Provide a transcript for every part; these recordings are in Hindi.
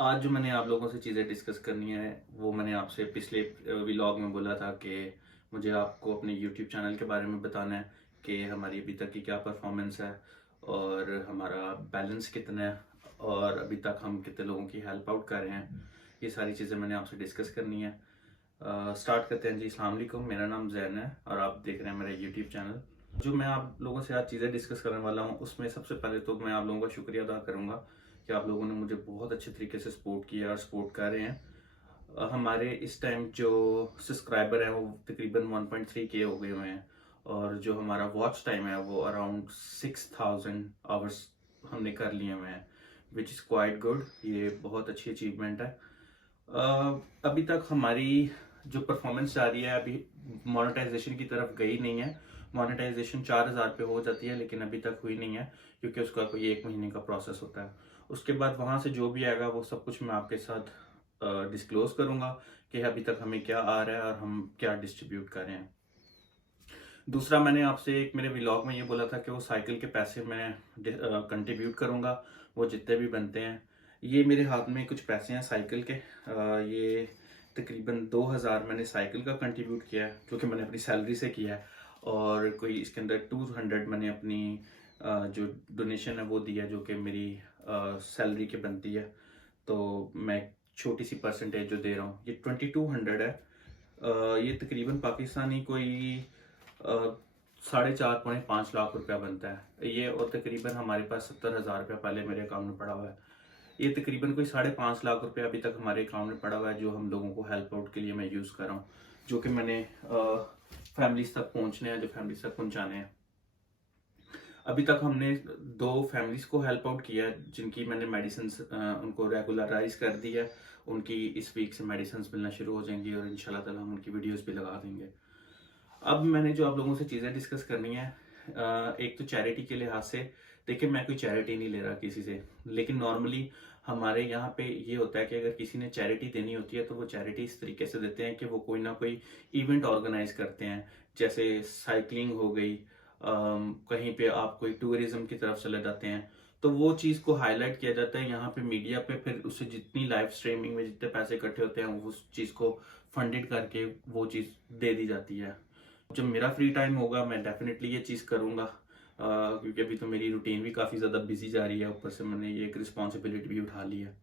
आज जो मैंने आप लोगों से चीज़ें डिस्कस करनी है, वो मैंने आपसे पिछले व्लॉग में बोला था कि मुझे आपको अपने यूट्यूब चैनल के बारे में बताना है कि हमारी अभी तक की क्या परफॉर्मेंस है और हमारा बैलेंस कितना है और अभी तक हम कितने लोगों की हेल्प आउट कर रहे हैं। ये सारी चीज़ें मैंने आपसे डिस्कस करनी है। स्टार्ट करते हैं जी। अस्सलाम वालेकुम, मेरा नाम जैन है और आप देख रहे हैं मेरा यूट्यूब चैनल। जो मैं आप लोगों से आज चीज़ें डिस्कस करने वाला हूँ, उसमें सबसे पहले तो मैं आप लोगों का शुक्रिया अदा करूँगा कि आप लोगों ने मुझे बहुत अच्छे तरीके से सपोर्ट किया और सपोर्ट कर रहे हैं। हमारे इस टाइम जो सब्सक्राइबर हैं वो तकरीबन 1.3 के हो गए हुए हैं और जो हमारा वॉच टाइम है वो अराउंड 6000 आवर्स हमने कर लिए हुए हैं, विच इज़ क्वाइट गुड। ये बहुत अच्छी अचीवमेंट है। अभी तक हमारी जो परफॉर्मेंस जा रही है, अभी मोनेटाइजेशन की तरफ गई नहीं है। मोनेटाइजेशन 4000 पे हो जाती है लेकिन अभी तक हुई नहीं है, क्योंकि उसका कोई 1 महीने का प्रोसेस होता है। उसके बाद वहां से जो भी आएगा वो सब कुछ मैं आपके साथ डिस्क्लोज करूंगा कि अभी तक हमें क्या आ रहा है और हम क्या डिस्ट्रीब्यूट कर रहे हैं। दूसरा, मैंने आपसे एक मेरे व्लॉग में ये बोला था कि वो साइकिल के पैसे मैं कंट्रीब्यूट करूंगा, वो जितने भी बनते हैं। ये मेरे हाथ में कुछ पैसे हैं साइकिल के। ये तकरीबन 2000 मैंने साइकिल का कंट्रीब्यूट किया है, क्योंकि मैंने अपनी सैलरी से किया है। और कोई इसके अंदर 200 मैंने अपनी जो डोनेशन है वो दिया है, जो कि मेरी सैलरी के बनती है। तो मैं छोटी सी परसेंटेज जो दे रहा हूँ, ये 2200 है। ये तकरीबन पाकिस्तानी कोई 4.5 5 लाख रुपया बनता है ये, और तकरीबन हमारे पास 70,000 रुपया पहले मेरे अकाउंट में पड़ा हुआ है। ये तकरीबन कोई 5.5 लाख रुपया अभी तक हमारे अकाउंट में पड़ा हुआ है, जो हम लोगों को हेल्प आउट के लिए मैं यूज़ कर रहा हूँ, जो कि मैंने फैमिलीज तक पहुँचने हैं, जो फैमिलीज तक पहुँचाने हैं। अभी तक हमने 2 फैमिलीज को हेल्प आउट किया है, जिनकी मैंने मेडिसिन उनको रेगुलराइज कर दी है। उनकी इस वीक से मेडिसिन मिलना शुरू हो जाएंगी और इंशाल्लाह ताला हम उनकी वीडियोस भी लगा देंगे। अब मैंने जो आप लोगों से चीज़ें डिस्कस करनी है, एक तो चैरिटी के लिहाज से। देखिए, मैं कोई चैरिटी नहीं ले रहा किसी से, लेकिन नॉर्मली हमारे यहाँ पे ये होता है कि अगर किसी ने चैरिटी देनी होती है तो वो चैरिटी इस तरीके से देते हैं कि वो कोई ना कोई इवेंट ऑर्गेनाइज करते हैं। जैसे साइकिलिंग हो गई, कहीं पे आप कोई टूरिज्म की तरफ चले जाते हैं, तो वो चीज़ को हाईलाइट किया जाता है यहाँ पे मीडिया पे, फिर उससे जितनी लाइव स्ट्रीमिंग में जितने पैसे इकट्ठे होते हैं उस चीज़ को फंडेड करके वो चीज़ दे दी जाती है। जब मेरा फ्री टाइम होगा मैं डेफिनेटली ये चीज़ करूँगा, क्योंकि अभी तो मेरी रूटीन भी काफ़ी ज़्यादा बिजी जा रही है, ऊपर से मैंने ये एक रिस्पॉन्सिबिलिटी भी उठा ली है।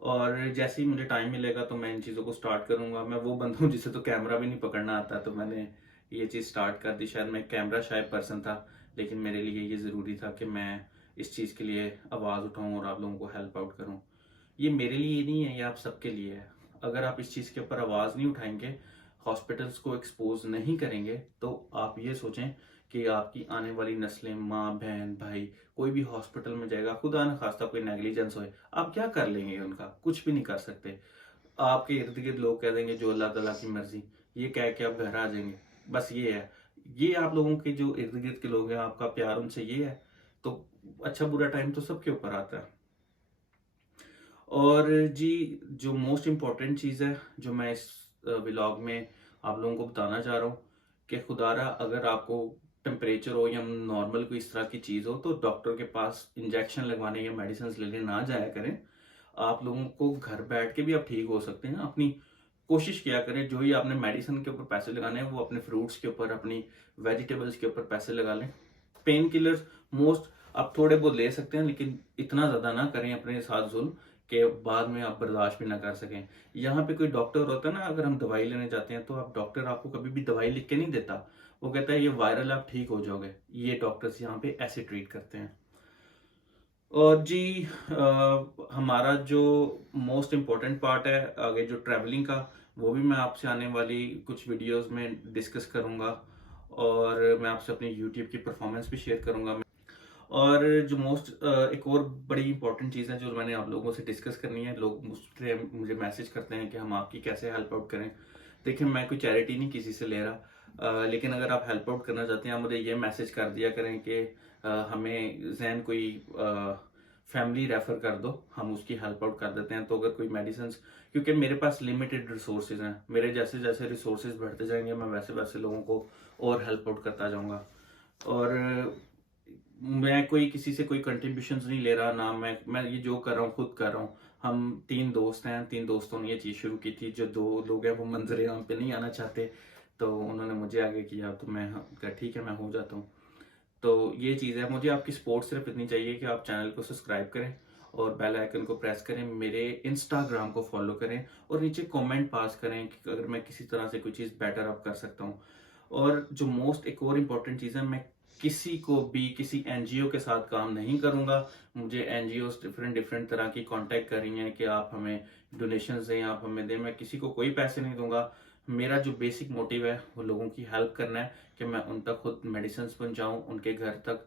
और जैसे ही मुझे टाइम मिलेगा तो मैं इन चीज़ों को स्टार्ट करूँगा। मैं वो बंदा हूँ जिसे तो कैमरा भी नहीं पकड़ना आता, तो मैंने ये चीज़ स्टार्ट कर दी। शायद मैं कैमरा शाय पर्सन था, लेकिन मेरे लिए ये ज़रूरी था कि मैं इस चीज़ के लिए आवाज़ उठाऊँ और आप लोगों को हेल्प आउट करूँ। ये मेरे लिए नहीं है, ये आप सबके लिए है। अगर आप इस चीज़ के ऊपर आवाज़ नहीं उठाएंगे, हॉस्पिटल्स को एक्सपोज नहीं करेंगे, तो आप ये सोचें कि आपकी आने वाली नस्लें, माँ बहन भाई, कोई भी हॉस्पिटल में जाएगा, खुदा न खास्ता कोई नेग्लिजेंस होए, आप क्या कर लेंगे? उनका कुछ भी नहीं कर सकते। आपके इर्द गिर्द लोग कह देंगे जो अल्लाह ताला की मर्जी, ये कह के आप घर आ जाएंगे। बस ये है। ये आप लोगों के जो इर्द गिर्द के लोग हैं, आपका प्यार उनसे ये है, तो अच्छा बुरा टाइम तो सबके ऊपर आता है। और जी, जो मोस्ट इम्पॉर्टेंट चीज़ है जो मैं इस व्लॉग में आप लोगों को बताना चाह रहा हूँ, कि खुदारा अगर आपको टेम्परेचर हो या नॉर्मल कोई इस तरह की चीज़ हो, तो डॉक्टर के पास इंजेक्शन लगवाने या मेडिसिन लेने ना जाया करें। आप लोगों को घर बैठ के भी आप ठीक हो सकते हैं। अपनी कोशिश किया करें, जो ही आपने मेडिसिन के ऊपर पैसे लगाने हैं वो अपने फ्रूट्स के ऊपर, अपनी वेजिटेबल्स के ऊपर पैसे लगा लें। पेन किलर्स मोस्ट आप थोड़े बहुत ले सकते हैं, लेकिन इतना ज़्यादा ना करें अपने साथ जुल्म कि बाद में आप बर्दाश्त भी ना कर सकें। यहाँ पे कोई डॉक्टर होता है ना, अगर हम दवाई लेने जाते हैं तो आप डॉक्टर आपको कभी भी दवाई लिख के नहीं देता। वो कहता है ये वायरल, आप ठीक हो जाओगे। ये डॉक्टर्स यहाँ पे ऐसे ट्रीट करते हैं। और जी, हमारा जो मोस्ट इम्पोर्टेंट पार्ट है आगे जो ट्रैवलिंग का, वो भी मैं आपसे आने वाली कुछ वीडियोस में डिस्कस करूंगा। और मैं आपसे अपनी यूट्यूब की परफॉर्मेंस भी शेयर करूंगा। और जो मोस्ट एक और बड़ी इंपॉर्टेंट चीज़ है जो मैंने आप लोगों से डिस्कस करनी है, लोग मुझसे मुझे मैसेज करते हैं कि हम आपकी कैसे हेल्प आउट करें। देखिए, मैं कोई चैरिटी नहीं किसी से ले रहा, लेकिन अगर आप हेल्प आउट करना चाहते हैं, आप मुझे ये मैसेज कर दिया करें कि हमें जैन कोई फैमिली रेफर कर दो, हम उसकी हेल्प आउट कर देते हैं। तो अगर कोई मेडिसिन, क्योंकि मेरे पास लिमिटेड रिसोर्सेज हैं, मेरे जैसे जैसे रिसोर्सेज बढ़ते जाएंगे मैं वैसे वैसे लोगों को और हेल्प आउट करता जाऊंगा। और मैं कोई किसी से कोई कंट्रीब्यूशंस नहीं ले रहा ना, मैं ये जो कर रहा हूँ खुद कर रहा हूँ। हम 3 दोस्त हैं, 3 दोस्तों ने ये चीज़ शुरू की थी। जो 2 लोग हैं वो मंज़र आम पे नहीं आना चाहते, तो उन्होंने मुझे आगे किया, तो मैं कहा ठीक है मैं हो जाता हूँ। तो ये चीज़ है, मुझे आपकी सपोर्ट सिर्फ इतनी चाहिए कि आप चैनल को सब्सक्राइब करें और बेल आइकन को प्रेस करें, मेरे इंस्टाग्राम को फॉलो करें और नीचे कमेंट पास करें कि अगर मैं किसी तरह से कोई चीज़ बेटर अप कर सकता हूँ। और जो मोस्ट एक और इम्पॉर्टेंट चीज़ है, मैं किसी को भी किसी एनजीओ के साथ काम नहीं करूँगा। मुझे एनजीओ डिफरेंट डिफरेंट तरह की कांटेक्ट कर रही हैं कि आप हमें डोनेशंस दें, आप हमें दें। मैं किसी को कोई पैसे नहीं दूंगा। मेरा जो बेसिक मोटिव है वो लोगों की हेल्प करना है कि मैं उन तक खुद मेडिसिन पहुंचाऊं, उनके घर तक,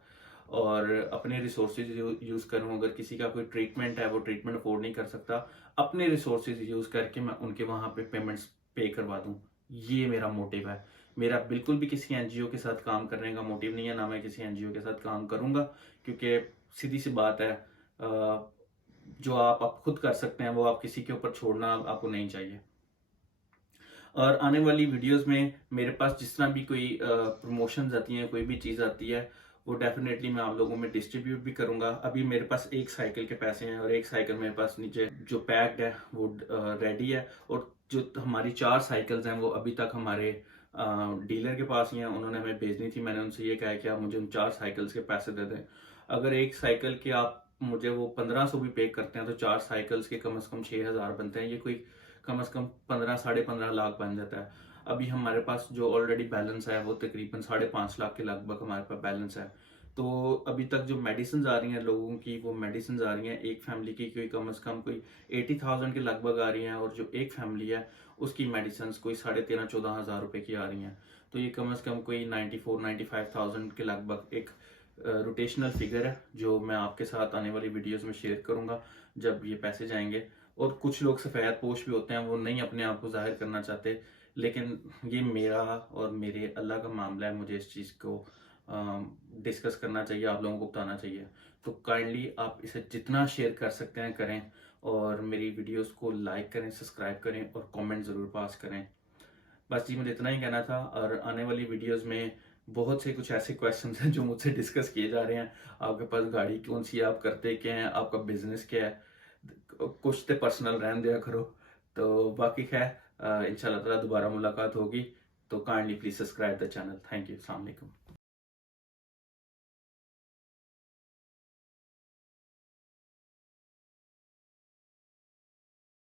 और अपने रिसोर्सेज यूज़ करूं। अगर किसी का कोई ट्रीटमेंट है, वो ट्रीटमेंट अफोर्ड नहीं कर सकता, अपने रिसोर्सेज यूज़ करके मैं उनके वहां पे पेमेंट्स पे करवा दूं। ये मेरा मोटिव है। मेरा बिल्कुल भी किसी एनजीओ के साथ काम करने का मोटिव नहीं है, ना मैं किसी एनजीओ के साथ काम करूंगा, क्योंकि सीधी सी बात है, जो आप खुद कर सकते हैं वो आप किसी के ऊपर छोड़ना आपको नहीं चाहिए। और आने वाली वीडियोस में मेरे पास जिस तरह भी कोई प्रमोशंस आती हैं, कोई भी चीज़ आती है, वो डेफिनेटली मैं आप लोगों में डिस्ट्रीब्यूट भी करूंगा। अभी मेरे पास एक साइकिल के पैसे हैं और एक साइकिल मेरे पास नीचे जो पैक्ड है वो रेडी है, और जो हमारी 4 साइकिल्स हैं वो अभी तक हमारे डीलर के पास ही हैं। उन्होंने हमें भेजनी थी, मैंने उनसे ये कहा है कि आप मुझे उन 4 साइकिल्स के पैसे दे दें। अगर एक साइकिल के आप मुझे वो 1500 भी पे करते हैं तो 4 साइकिल्स के कम से कम 6000 बनते हैं। ये कोई कम से कम 15 साढ़े 15 लाख बन जाता है। अभी हमारे पास जो ऑलरेडी बैलेंस है वो तकरीबन 5.5 लाख के लगभग हमारे पास बैलेंस है। तो अभी तक जो मेडिसिन आ रही हैं लोगों की, वो मेडिसिन आ रही हैं एक फैमिली की कोई कम से कम कोई 80,000 के लगभग आ रही हैं, और जो एक फैमिली है उसकी मेडिसिन कोई 13,500-14,000 रुपए की आ रही हैं। तो ये कम से कम कोई 94-95,000 के लगभग एक रोटेशनल फिगर है, जो मैं आपके साथ आने वाली वीडियोस में शेयर करूंगा जब ये पैसे जाएंगे। और कुछ लोग सफ़ेद पोश भी होते हैं, वो नहीं अपने आप को जाहिर करना चाहते, लेकिन ये मेरा और मेरे अल्लाह का मामला है। मुझे इस चीज़ को डिस्कस करना चाहिए, आप लोगों को बताना चाहिए। तो काइंडली आप इसे जितना शेयर कर सकते हैं करें, और मेरी वीडियोस को लाइक करें, सब्सक्राइब करें और कमेंट ज़रूर पास करें। बस जी, मुझे इतना ही कहना था। और आने वाली वीडियोस में बहुत से कुछ ऐसे क्वेश्चंस हैं जो मुझसे डिस्कस किए जा रहे हैं। आपके पास गाड़ी कौन सी है, आप करते क्या हैं, आपका बिजनेस क्या है, कुछ तो पर्सनल रहन दिया करो। तो बाकी खैर इंशाल्लाह ताला दोबारा मुलाकात होगी। तो kindly please subscribe the channel. Thank you. अस्सलाम वालेकुम।